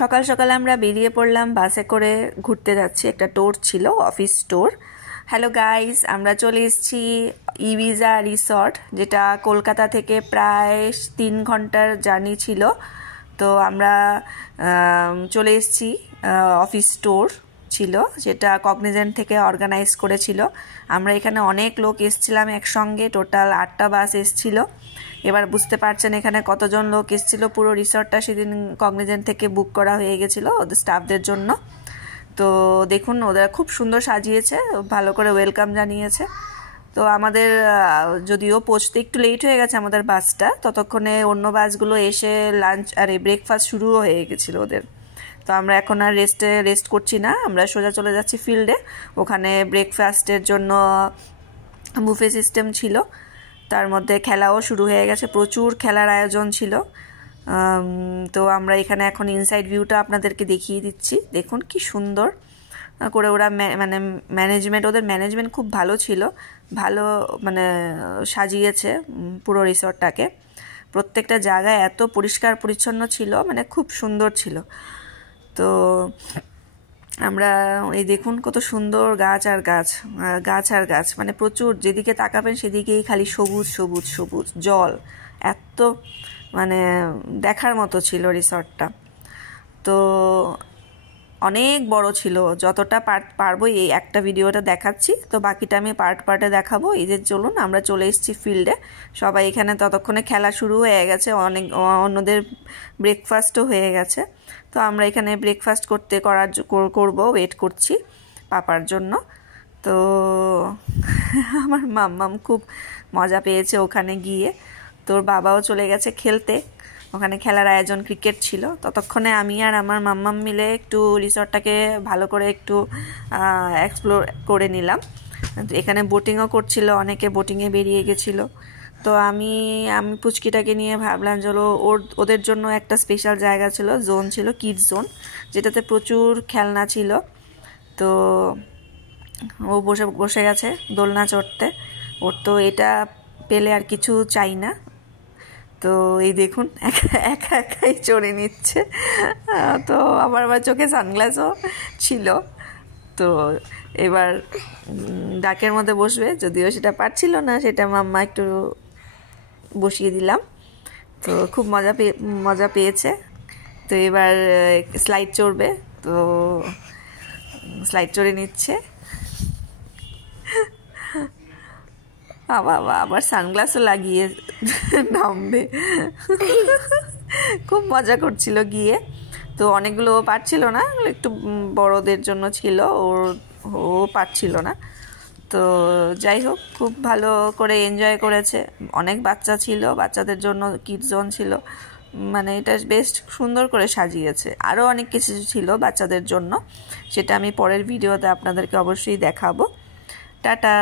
সকাল সকাল আমরা বেরিয়ে পড়লাম, বাসে করে ঘুরতে যাচ্ছি। একটা ট্যুর ছিল, অফিস ট্যুর। হ্যালো গাইস, আমরা চলে এসেছি ইবিজা রিসর্ট, যেটা কলকাতা থেকে প্রায় 3 ঘন্টার জার্নি ছিল। তো আমরা চলে এসেছি, অফিস ট্যুর ছিল যেটা কগনিজেন্ট থেকে অর্গানাইজ করেছিল। আমরা এখানে অনেক লোক এসেছিলাম একসঙ্গে, টোটাল 8টা বাস এসেছিল। এবার বুঝতে পারছেন এখানে কতজন লোক এসেছিল। পুরো রিসর্টটা সেদিন কগনিজেন্ট থেকে বুক করা হয়ে গেছিলো ওদের স্টাফদের জন্য। তো দেখুন, ওরা খুব সুন্দর সাজিয়েছে, ভালো করে ওয়েলকাম জানিয়েছে। তো আমাদের যদিও পৌঁছতে একটু লেট হয়ে গেছে আমাদের বাসটা, ততক্ষণে অন্য বাসগুলো এসে লাঞ্চ আর ব্রেকফাস্ট শুরুও হয়ে গেছিলো ওদের। তো আমরা এখন আর রেস্ট করছি না, আমরা সোজা চলে যাচ্ছি ফিল্ডে। ওখানে ব্রেকফাস্টের জন্য বুফে সিস্টেম ছিল, তার মধ্যে খেলাও শুরু হয়ে গেছে, প্রচুর খেলার আয়োজন ছিল। তো আমরা এখানে এখন ইনসাইড ভিউটা আপনাদেরকে দেখিয়ে দিচ্ছি। দেখুন কি সুন্দর করে ওরা ওদের ম্যানেজমেন্ট খুব ভালো ছিল, ভালো সাজিয়েছে পুরো রিসর্টটাকে। প্রত্যেকটা জায়গায় এত পরিষ্কার পরিচ্ছন্ন ছিল, খুব সুন্দর ছিল। তো আমরা এই দেখুন কত সুন্দর গাছ আর গাছ, প্রচুর, যেদিকে তাকাবেন সেদিকেই খালি সবুজ সবুজ সবুজ, জল এত দেখার মতো ছিল রিসর্টটা। তো অনেক বড় ছিল, যতটা পারবো এই একটা ভিডিওটা দেখাচ্ছি, তো বাকিটা আমি পার্টে দেখাবো। এই যে চলুন, আমরা চলে এসেছি ফিল্ডে। সবাই এখানে ততক্ষণে খেলা শুরু হয়ে গেছে, অন্যদের ব্রেকফাস্টও হয়ে গেছে। তো আমরা এখানে ব্রেকফাস্ট করবো, ওয়েট করছি পাপার জন্য। তো আমার মাম্মাম খুব মজা পেয়েছে ওখানে গিয়ে। তোর বাবাও চলে গেছে খেলতে, ওখানে খেলার আয়োজন, ক্রিকেট ছিল। ততক্ষণে আমি আর আমার মাম্মাম মিলে একটু রিসর্টটাকে ভালো করে একটু এক্সপ্লোর করে নিলাম। এখানে বোটিংও করছিল, অনেকে বোটিংয়ে বেরিয়ে গেছিলো। তো আমি পুচকিটাকে নিয়ে ভাবলাম চলো, ওদের জন্য একটা স্পেশাল জায়গা ছিল, জোন ছিল, কিডস জোন, যেটাতে প্রচুর খেলনা ছিল। তো ও বসে গেছে দোলনা চড়তে। ওর তো এটা পেলে আর কিছু চাই না। তো এই দেখুন একাই চড়ে নিচ্ছে। তো আবার চোখে সানগ্লাসও ছিল। তো এবার ডাকের মধ্যে বসবে, যদিও সেটা পারছিল না, সেটা মাম্মা একটু বসিয়ে দিলাম। তো খুব মজা পেয়েছে। তো এবার স্লাইড চড়বে, তো স্লাইড চড়ে নিচ্ছে। আবার সানগ্লাসও লাগিয়ে নামবে। খুব মজা করছিল গিয়ে। তো অনেকগুলো পারছিল না, একটু বড়দের জন্য ছিল, ও পারছিল না। তো যাই হোক, খুব ভালো করে এনজয় করেছে। অনেক বাচ্চা ছিল, বাচ্চাদের জন্য কিডস জোন ছিল, এটা বেশ সুন্দর করে সাজিয়েছে। আরও অনেক কিছু ছিল বাচ্চাদের জন্য, সেটা আমি পরের ভিডিওতে আপনাদেরকে অবশ্যই দেখাবো। টাটা।